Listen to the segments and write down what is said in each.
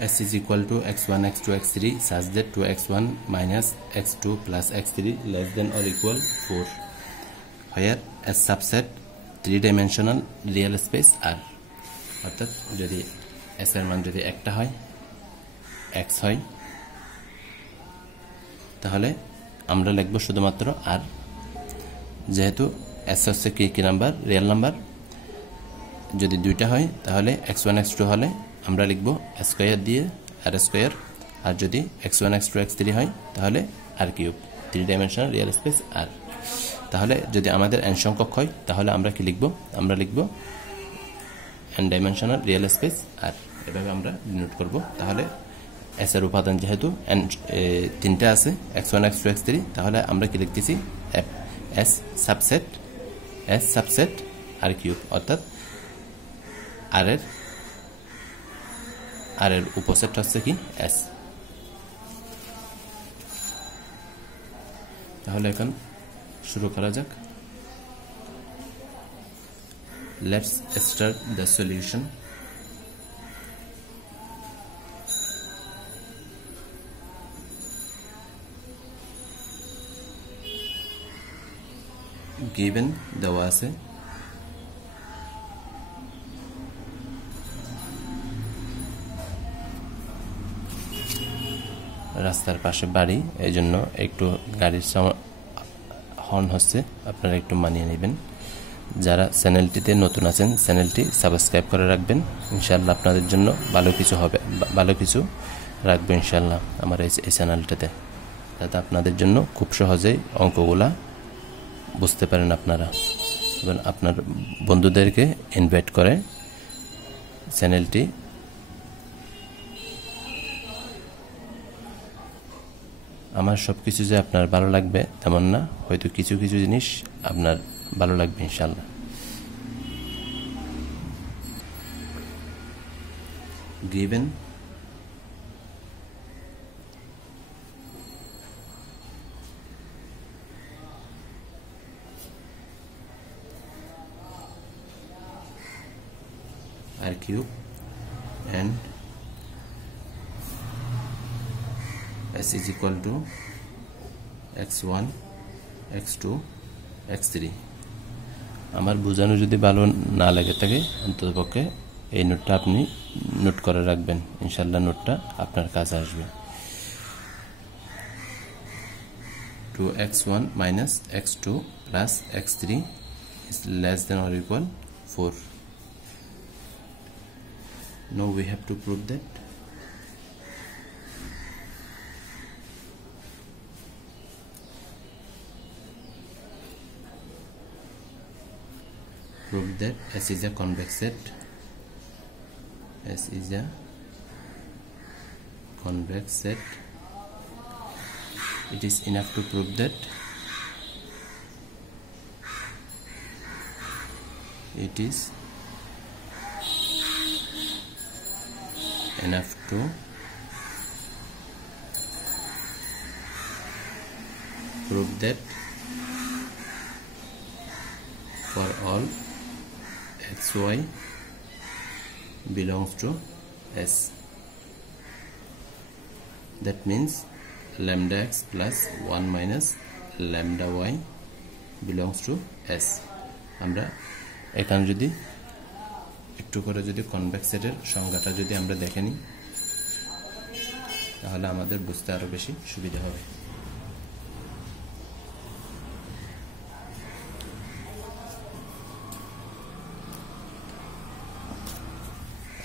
s is equal to x1 x2 x3 such that 2x1 minus x2 plus x3 less than or equal 4 where s subset 3-dimensional real space R অর্থাৎ যদি s এর মান যদি একটা হয় x হয় তাহলে আমরা লিখব শুধুমাত্র R যেহেতু s হচ্ছে কি নাম্বার রিয়েল নাম্বার যদি দুইটা হয় তাহলে x1 x2 হলে আমরা লিখব স্কয়ার দিয়ে r স্কয়ার আর যদি x1 x2 x3 হয় তাহলে r cube 3-dimensional real space R তাহলে যদি আমাদের n সংখ্যক হয় তাহলে আমরা কি লিখব আমরা লিখব n-dimensional রিয়েল স্পেস R এভাবে আমরা ডিনোট করব তাহলে s এর উপাদান যেহেতু n তিনটা আছে x1 x2 x3 তাহলে আমরা কি লিখতেছি s সাবসেট r কিউব অর্থাৎ r এর উপসেট হচ্ছে কি s তাহলে এখন শুরু করা যাক let's start the solution given দেওয়া আছে রাস্তার পাশে বাড়ি এইজন্য একটু গাড়ির হর্ন হচ্ছে আপনারা একটু মানিয়ে নেবেন যারা চ্যানেলটিতে নতুন আছেন চ্যানেলটি সাবস্ক্রাইব করে রাখবেন ইনশাআল্লাহ আপনাদের জন্য ভালো কিছু হবে ভালো কিছু রাখবেন ইনশাআল্লাহ আমার এই চ্যানেলটাতে যাতে আপনাদের জন্য খুব সহজেই অঙ্কগুলা বুঝতে পারেন আপনারা এবং আপনার বন্ধুদেরকে ইনভাইট করে চ্যানেলটি আমার সবকিছু যে আপনার ভালো লাগবে তেমন না হয়তো কিছু কিছু জিনিস আপনার ভালো লাগবে ইনশাআল্লাহ given r cube and s is equal to x1 x2 x3 আমার বোঝানো যদি ভালো না লাগে থাকে অন্ততপক্ষে এই নোটটা আপনি নোট করে রাখবেন ইনশাআল্লাহ নোটটা আপনার কাছে আসবে 2x1 minus x2 plus x3 is less than or equal 4 now we have to prove that S is a convex set. S is a convex set. It is enough to prove that it is enough to prove that for all xy belongs to S. That means lambda x plus 1 minus lambda y belongs to S. আমরা এখানে যদি একটু করে যদি convex সেটের সংজ্ঞাটা যদি আমরা দেখে নিই তাহলে আমাদের বুঝতে আরো বেশি সুবিধা হবে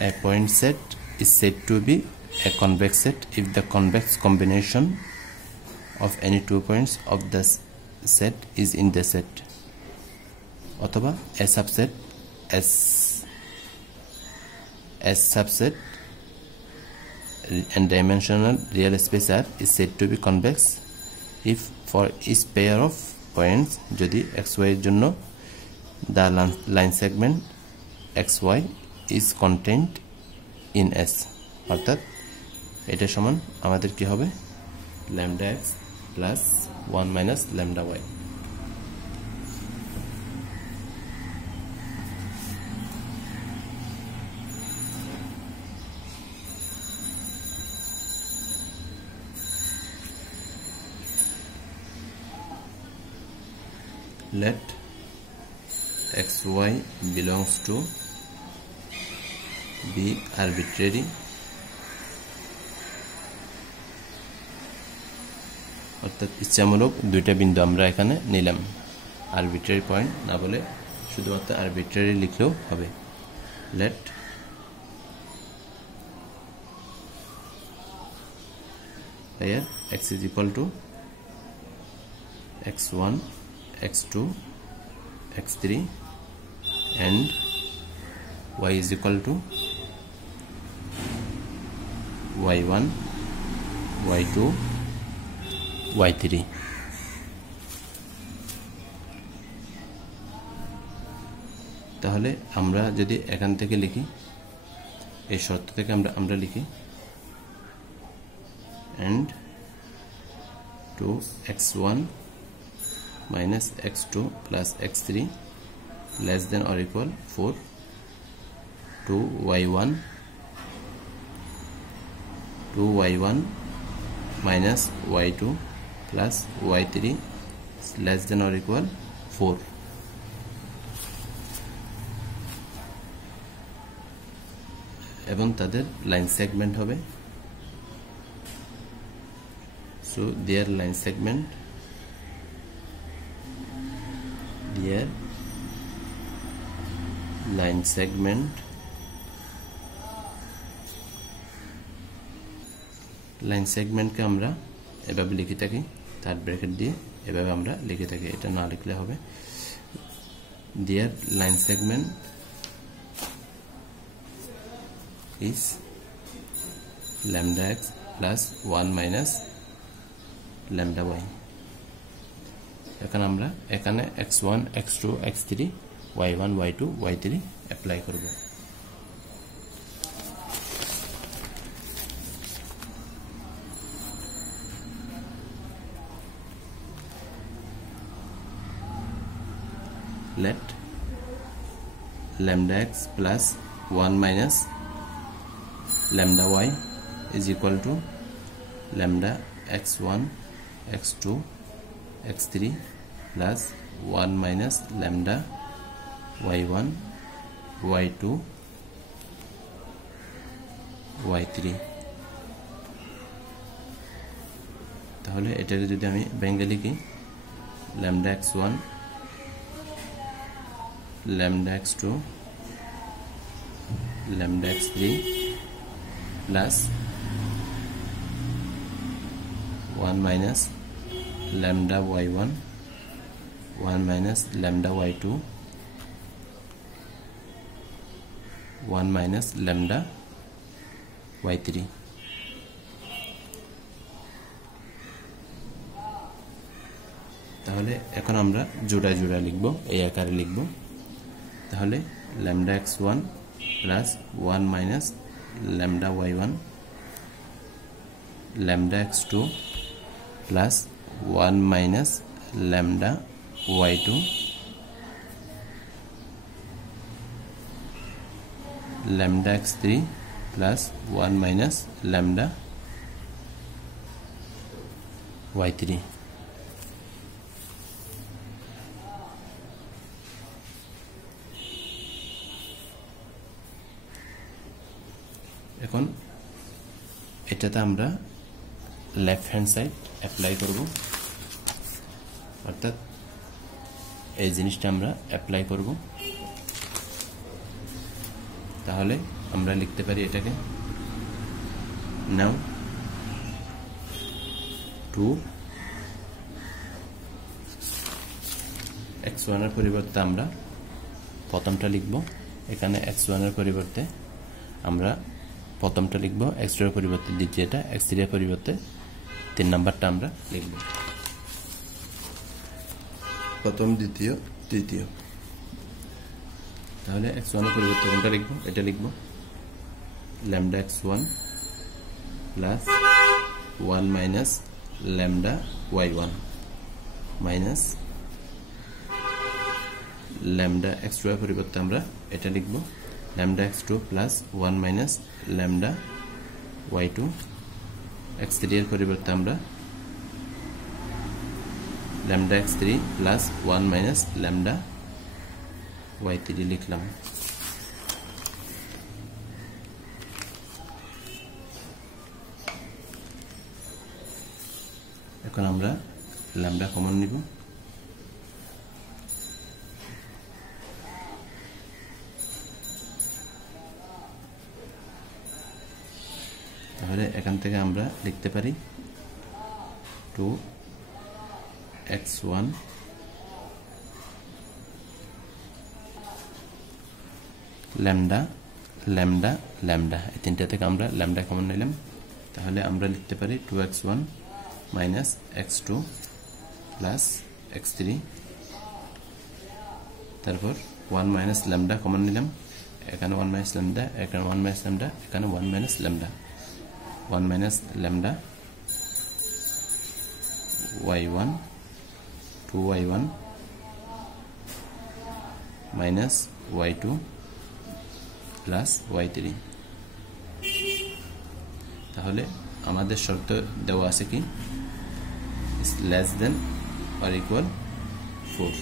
A point set is said to be a convex set if the convex combination of any 2 points of the set is in the set. অথবা a subset and dimensional real space R is said to be convex if for each pair of points যদি xy এর জন্য the line segment xy is contained in S অর্থাৎ এটা সমান আমাদের কি হবে lambda x plus 1 minus lambda y let xy belongs to be arbitrary অর্থাৎ ইচ্ছামূলক দুইটা বিন্দু আমরা এখানে নিলাম আরবিট্রারি পয়েন্ট না বলে শুধুমাত্র আরবিট্রারি লিখলেও হবে let here x is equal to x1 x2 x3 and y is equal to y1 y2 y3 তাহলে আমরা যদি এখান থেকে লিখি এই শর্ত থেকে আমরা লিখি and 2x1 minus x2 plus x3 less than or equal 4 2y1 minus y2 plus y3 less than or equal 4 এবং তাদের লাইন সেগমেন্ট হবে so their line segment line সেগমেন্টকে আমরা এভাবে লিখে থাকি থার্ড ব্র্যাকেট দিয়ে এভাবে আমরা লিখে থাকি এটা না লিখলে হবে their line segment is lambda x plus 1 minus lambda y এখন আমরা এখানে x1 x2 x3 y1 y2 y3 apply করব let lambda x plus 1 minus lambda y is equal to lambda x1 x2 x3 plus 1 minus lambda y1 y2 y3 তাহলে এটাকে যদি আমি ভেঙে লিখি lambda x1 lambda x2 lambda x3 plus 1 minus lambda y1 1 minus lambda y2 1 minus lambda y3 তাহলে এখন আমরা জোড়া জোড়া লিখব এই আকারে লিখব তাহলে lambda x1 plus 1 minus lambda y1 lambda x2 plus 1 minus lambda y2 lambda x3 plus 1 minus lambda y3 এখন এটাতে আমরা লেফট হ্যান্ড সাইড অ্যাপ্লাই করব অর্থাৎ এই জিনিসটা আমরা অ্যাপ্লাই করব তাহলে আমরা লিখতে পারি এটাকে নাও 2 x1 এর পরিবর্তে আমরা প্রথমটা লিখব এখানে x1 এর পরিবর্তে আমরা প্রথমটা লিখব x2 এর পরিবর্তে দ্বিতীয়টা x3 এর পরিবর্তে তিন নাম্বারটা আমরা লিখব প্রথম দ্বিতীয় তৃতীয় তাহলে x1 এর পরিবর্তে কোনটা লিখব এটা লিখব lambda x1 plus 1 minus lambda y1 minus lambda x2 এর পরিবর্তে আমরা এটা লিখব lambda x2 plus 1 minus lambda y2 x3 এর পরিবর্তে আমরা lambda x3 plus 1 minus lambda y3 লিখলাম। এখন আমরা lambda কমন নিব, তাহলে এখান থেকে আমরা লিখতে পারি 2x1 lambda lambda lambda, এই তিনটা থেকে আমরা lambda কমন নিলাম, তাহলে আমরা লিখতে পারি 2x1 minus x2 plus x3, তারপর 1 minus lambda কমন নিলাম, এখানে 1 minus lambda, এখানে 1 minus lambda, এখানে 1 minus lambda, 1 minus lambda y1 2y1 minus y2 plus y3। তাহলে আমাদের শর্ত দেওয়া আছে কি is less than or equal 4।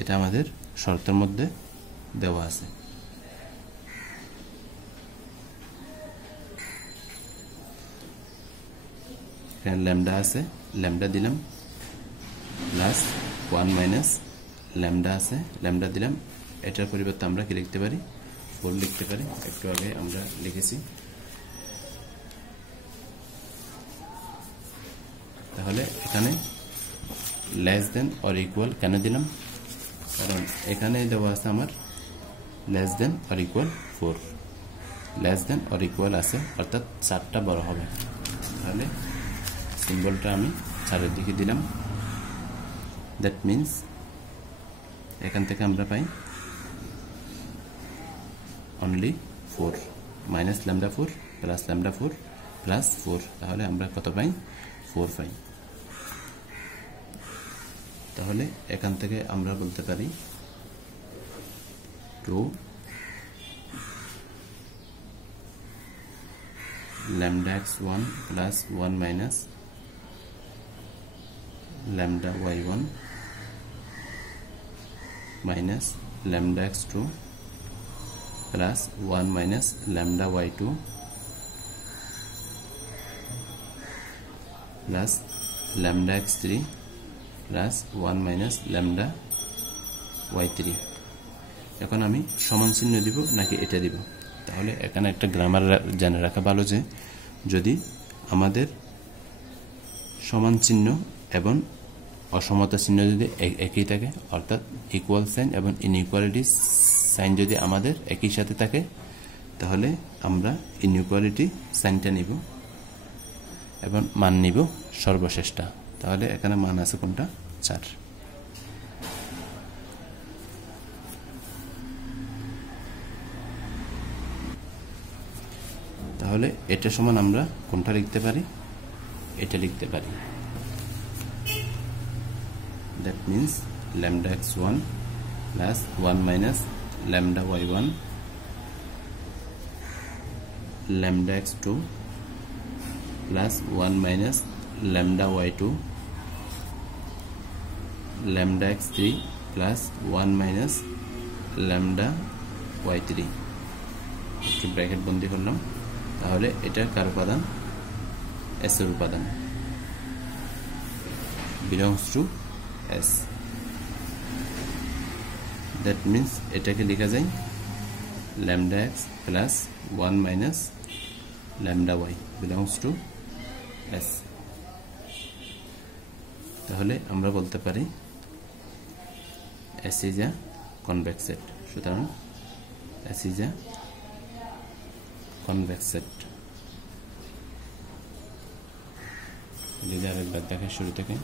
এটা আমাদের শর্তের মধ্যে দেওয়া আছে। এখানে ল্যামডা আছে, ল্যামডা দিলাম, প্লাস 1 মাইনাস ল্যামডা আছে, ল্যামডা দিলাম। এটার পরিবর্তে আমরা কি লিখতে পারি 4 লিখতে পারি, একটু আগে আমরা লিখেছি। তাহলে এখানে লেস দেন অর ইকুয়াল কেন দিলাম, কারণ এখানে দেওয়া আছে আমার less than or equal 4, less than or equal আছে অর্থাৎ 4টা বড় হবে। তাহলে সিম্বলটা আমি 4 এর দিকে দিলাম। দ্যাট মিন্স এখান থেকে আমরা পাই only 4 minus lambda 4 plus lambda 4 plus 4, তাহলে আমরা কত পাই 4 পাই। তাহলে এখান থেকে আমরা বলতে পারি 2 lambda x1 plus 1 minus lambda y1 minus lambda x2 plus 1 minus lambda y2 plus lambda x3 plus 1 minus lambda y3। এখন আমি সমান চিহ্ন দিব নাকি এটা দিব, তাহলে এখানে একটা গ্রামার জেনে রাখা ভালো যে যদি আমাদের সমান চিহ্ন এবং অসমতা চিহ্ন যদি একই থাকে, অর্থাৎ ইকুয়াল সাইন এবং ইনইকুয়ালিটি সাইন যদি আমাদের একই সাথে থাকে, তাহলে আমরা ইনইকুয়ালিটি সাইনটা নিব এবং মান নিব সর্বশেষটা। তাহলে এখানে মান আছে কোনটা 4। তাহলে এটা সমান আমরা কোনটা লিখতে পারি, এটা লিখতে পারি। That means lambda x1 plus 1 minus lambda y1 lambda x2 plus 1 minus lambda y2 lambda x3 plus 1 minus lambda y3, একটু ব্র্যাকেট বন্ধ করলাম। তাহলে এটা কার উপাদান, s এর উপাদান, belongs to s। that means এটাকে লেখা যায় lambda x plus 1 minus lambda y belongs to s। তাহলে আমরা বলতে পারি s is a convex set। সুতরাং s is a convex set। লিখে আরেকবার দেখে শুরু থেকে।